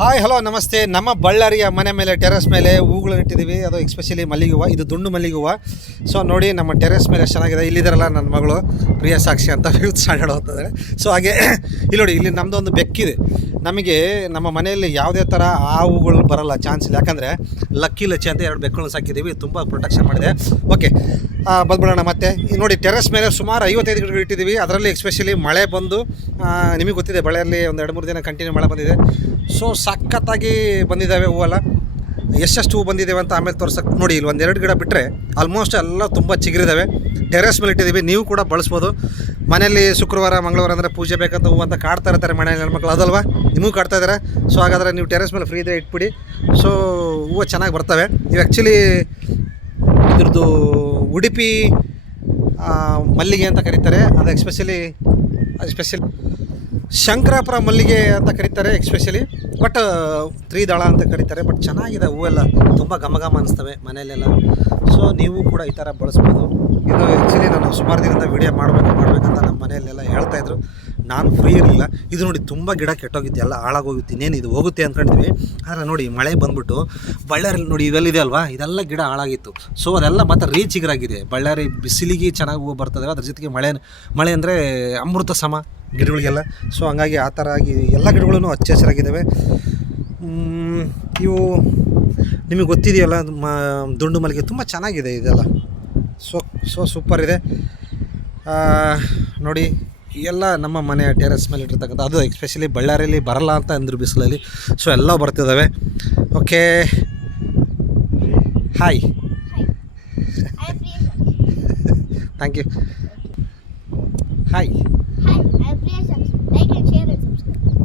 Hi hello ನಮಸ್ತೆ. ನಮ್ಮ ಬಳ್ಳಾರಿಯ ಮನೆ ಮೇಲೆ ಟೆರೆಸ್ ಮೇಲೆ ಹೂಗಳು ಇಟ್ಟಿದ್ದೀವಿ. ಅದು ಎಸ್ಪೆಷಲಿ ಮಲ್ಲಿಗೆ ಹೂವು, ಇದು ದುಂಡು ಮಲ್ಲಿಗೆ ಹೂವು. ಸೊ ನೋಡಿ, ನಮ್ಮ ಟೆರೆಸ್ ಮೇಲೆ ಎಷ್ಟು ಚೆನ್ನಾಗಿದೆ ಇಲ್ಲಿದ್ದಾರಲ್ಲ ನನ್ನ ಮಗಳು ಪ್ರಿಯ ಸಾಕ್ಷಿ ಅಂತ ಯೂತ್ ಸ್ಟ್ಯಾಂಡರ್ಡ್ ಓದ್ತಿದ್ದಾರೆ ಸೊ ಹಾಗೆ, ಇಲ್ಲಿ ನೋಡಿ, ಇಲ್ಲಿ ನಮ್ಮದೊಂದು ಬೆಕ್ಕಿದೆ. ನಮಗೆ ನಮ್ಮ ಮನೆಯಲ್ಲಿ ಯಾವುದೇ ಥರ ಆ ಹೂಗಳು ಬರಲ್ಲ ಚಾನ್ಸ್ ಇಲ್ಲ. ಯಾಕಂದರೆ ಲಕ್ಕಿ ಲಚ್ಚಿ ಅಂತ ಎರಡು ಬೆಕ್ಕುಗಳನ್ನ ಸಾಕಿದ್ದೀವಿ. ತುಂಬ ಪ್ರೊಟೆಕ್ಷನ್ ಮಾಡಿದೆ. ಓಕೆ ಬಂದ್ಬಿಡೋಣ ಮತ್ತೆ. ಇಲ್ಲಿ ನೋಡಿ ಟೆರೆಸ್ ಮೇಲೆ ಸುಮಾರು ಐವತ್ತೈದು ಗಿಡಗಳು ಇಟ್ಟಿದ್ದೀವಿ. ಅದರಲ್ಲಿ ಎಸ್ಪೆಷಲಿ ಮಳೆ ಬಂದು ನಿಮಗೆ ಗೊತ್ತಿದೆ ಬಳೆಯಲ್ಲಿ ಒಂದು ಎರಡು ಮೂರು ದಿನ ಕಂಟಿನ್ಯೂ ಮಳೆ ಬಂದಿದೆ. ಸೊ ಸಖತ್ತಾಗಿ ಬಂದಿದ್ದಾವೆ ಹೂವೆಲ್ಲ. ಎಷ್ಟೆಷ್ಟು ಹೂ ಬಂದಿದ್ದೇವೆ ಅಂತ ಆಮೇಲೆ ತೋರ್ಸಕ್ಕೆ ನೋಡಿ, ಇಲ್ಲಿ ಒಂದೆರಡು ಗಿಡ ಬಿಟ್ಟರೆ ಆಲ್ಮೋಸ್ಟ್ ಎಲ್ಲ ತುಂಬ ಚಿಗುರಿದ್ದಾವೆ ಟೆರೆಸ್ ಮೇಲೆ ಇಟ್ಟಿದ್ದೀವಿ ನೀವು ಕೂಡ ಬಳಸ್ಬೋದು. ಮನೆಯಲ್ಲಿ ಶುಕ್ರವಾರ, ಮಂಗಳವಾರ ಅಂದರೆ ಪೂಜೆ ಬೇಕಂತ ಹೂವು ಅಂತ ಕಾಡ್ತಾ ಇರ್ತಾರೆ ಮನೆಯಲ್ಲಿ ಹೆಣ್ಮಕ್ಳು. ಅದಲ್ವಾ? ನಿಮಗೂ ಕಾಡ್ತಾ ಇದ್ದಾರೆ ಸೊ ಹಾಗಾದರೆ ನೀವು ಟೆರೆಸ್ ಮೇಲೆ ಫ್ರೀ ಇದ್ದರೆ ಇಟ್ಬಿಡಿ. ಸೊ ಹೂವು ಚೆನ್ನಾಗಿ ಬರ್ತವೆ. ಇವು ಆ್ಯಕ್ಚುಲಿ ಇದ್ರದ್ದು ಉಡುಪಿ ಮಲ್ಲಿಗೆ ಅಂತ ಕರೀತಾರೆ. ಅದು ಎಕ್ಸ್ಪೆಷಲಿ ಎಸ್ಪೆಷಲಿ ಶಂಕರಾಪುರ ಮಲ್ಲಿಗೆ ಅಂತ ಕರೀತಾರೆ ಎಕ್ಸ್ಪೆಷಲಿ ಬಟ್ ತ್ರಿದಳ ಅಂತ ಕರೀತಾರೆ ಬಟ್ ಚೆನ್ನಾಗಿದೆ ಹೂವೆಲ್ಲ. ತುಂಬ ಘಮ ಘಮ ಅನಿಸ್ತವೆ ಮನೆಯಲ್ಲೆಲ್ಲ. ಸೊ ನೀವು ಕೂಡ ಈ ಥರ ಬಳಸ್ಬೋದು. ಇದು ಆ್ಯಕ್ಚುಲಿ ನಾನು ಸುಮಾರು ದಿನದಿಂದ ವೀಡಿಯೋ ಮಾಡಬೇಕು, ಮಾಡಬೇಕಂತ ನಮ್ಮ ಮನೆಯಲ್ಲೆಲ್ಲ ಹೇಳ್ತಾಯಿದ್ರು ನಾನು ಫ್ರೀ ಇರಲಿಲ್ಲ. ಇದು ನೋಡಿ ತುಂಬ ಗಿಡ ಕೆಟ್ಟೋಗಿತ್ತು, ಎಲ್ಲ ಹಾಳಾಗೋಗಿತ್ತು, ಇನ್ನೇನು ಇದು ಹೋಗುತ್ತೆ ಅಂದ್ಕೊಂಡಿದ್ವಿ ಆದರೆ ನೋಡಿ, ಮಳೆ ಬಂದ್ಬಿಟ್ಟು ಬಳ್ಳಾರಿಯಲ್ಲಿ ನೋಡಿ ಇವೆಲ್ಲ ಇದೆ ಅಲ್ವಾ? ಇದೆಲ್ಲ ಗಿಡ ಹಾಳಾಗಿತ್ತು. ಸೊ ಅದೆಲ್ಲ ಮತ್ತೆ ರೀಚಿಗರಾಗಿದೆ ಬಳ್ಳಾರಿ ಬಿಸಿಲಿಗೆ ಚೆನ್ನಾಗಿ ಹೂವು ಬರ್ತದೆ, ಅದ್ರ ಜೊತೆಗೆ ಮಳೆ ಮಳೆ ಅಂದರೆ ಅಮೃತ ಸಮ. ಗಿಡಗಳಿಗೆಲ್ಲ. ಸೊ ಹಂಗಾಗಿ ಆ ಥರ ಆಗಿ ಎಲ್ಲ ಗಿಡಗಳೂ ಹಚ್ಚ ಹಸಿರಾಗಿದ್ದಾವೆ. ಇವು ನಿಮಗೆ ಗೊತ್ತಿದೆಯಲ್ಲ ಮ ದುಂಡು ಮಲ್ಲಿಗೆ ತುಂಬ ಚೆನ್ನಾಗಿದೆ ಇದೆಲ್ಲ. ಸೊ ಸೊ ಸೂಪರ್ ಇದೆ. ನೋಡಿ ಎಲ್ಲ ನಮ್ಮ ಮನೆಯ ಟೆರೆಸ್ ಮೇಲೆ ಇಟ್ಟಿರ್ತಕ್ಕಂಥ ಅದು ಎಕ್ಸ್ಪೆಷಲಿ ಬಳ್ಳಾರಿಯಲ್ಲಿ ಬರಲ್ಲ ಅಂತ ಅಂದರು ಬಿಸಿಲಲ್ಲಿ. ಸೊ ಎಲ್ಲ ಬರ್ತಿದ್ದಾವೆ okay hi. Thank you hi Hi, I am Like and share and subscribe.